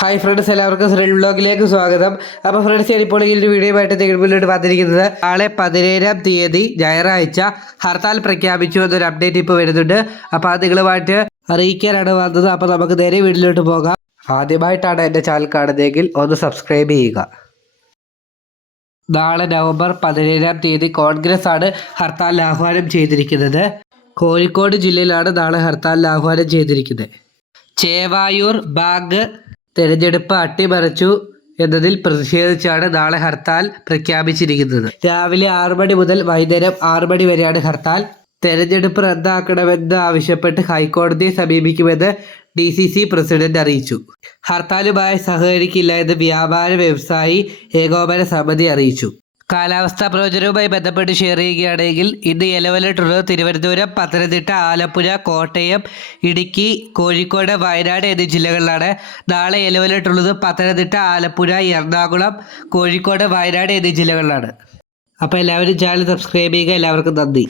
Hi friends, എല്ലാവർക്കും front വ്ലോഗിലേക്ക് സ്വാഗതം. അപ്പോൾ ഫ്രണ്ട്സ്, ഞാനിപ്പോൾ ഈ ഒരു വീഡിയോയുമായിട്ട് നിങ്ങൾ മുന്നോട്ട് വന്നിരിക്കുന്നത് നാളെ 17-ാം തീയതി ഞായറാഴ്ച ഹർത്താൽ പ്രഖ്യാപിച്ചു എന്നൊരു അപ്ഡേറ്റ് ഇപ്പോൾ വരുന്നുണ്ട്. അപ്പോൾ അത് നിങ്ങളുമായിട്ട് അറിയിക്കാനാണ് വന്നത്. അപ്പോൾ നമുക്ക് നേരെ വീഡിയോയിലോട്ട് പോകാം. ആദ്യമായിട്ടാണ് എൻ്റെ ചാനൽ കാണുന്നതെങ്കിൽ ഒന്ന് സബ്സ്ക്രൈബ് ചെയ്യുക. നാളെ നവംബർ 17-ാം തീയതി കോൺഗ്രസ് ആണ് ഹർത്താലിന് ആഹ്വാനം ചെയ്തിരിക്കുന്നത്. കോഴിക്കോട് ജില്ലയിലാണ് നാളെ ഹർത്താലിന് ആഹ്വാനം ചെയ്തിരിക്കുന്നത്. ചേവായൂർ ബാങ്ക് തെരഞ്ഞെടുപ്പ് അട്ടിമറിച്ചു എന്നതിൽ പ്രതിഷേധിച്ചാണ് നാളെ ഹർത്താൽ പ്രഖ്യാപിച്ചിരിക്കുന്നത്. രാവിലെ 6 മണി മുതൽ വൈകുന്നേരം 6 മണി വരെയാണ് ഹർത്താൽ. തെരഞ്ഞെടുപ്പ് റദ്ദാക്കണമെന്ന് ആവശ്യപ്പെട്ട് ഹൈക്കോടതിയെ സമീപിക്കുമെന്ന് DCC പ്രസിഡന്റ് അറിയിച്ചു. ഹർത്താലുമായി സഹകരിക്കില്ല എന്ന് വ്യാപാര വ്യവസായി ഏകോപന സമിതി അറിയിച്ചു. കാലാവസ്ഥാ പ്രവചനവുമായി ബന്ധപ്പെട്ട് ഷെയർ ചെയ്യുകയാണെങ്കിൽ ഇന്ന് യെല്ലോ അലർട്ട് ഉള്ളത് തിരുവനന്തപുരം, പത്തനംതിട്ട, ആലപ്പുഴ, കോട്ടയം, ഇടുക്കി, കോഴിക്കോട്, വയനാട് എന്നീ ജില്ലകളിലാണ്. നാളെ യെല്ലോ അലർട്ട് ഉള്ളത് പത്തനംതിട്ട, ആലപ്പുഴ, എറണാകുളം, കോഴിക്കോട്, വയനാട് എന്നീ ജില്ലകളിലാണ്. അപ്പോൾ എല്ലാവരും ചാനൽ സബ്സ്ക്രൈബ് ചെയ്യുക. എല്ലാവർക്കും നന്ദി.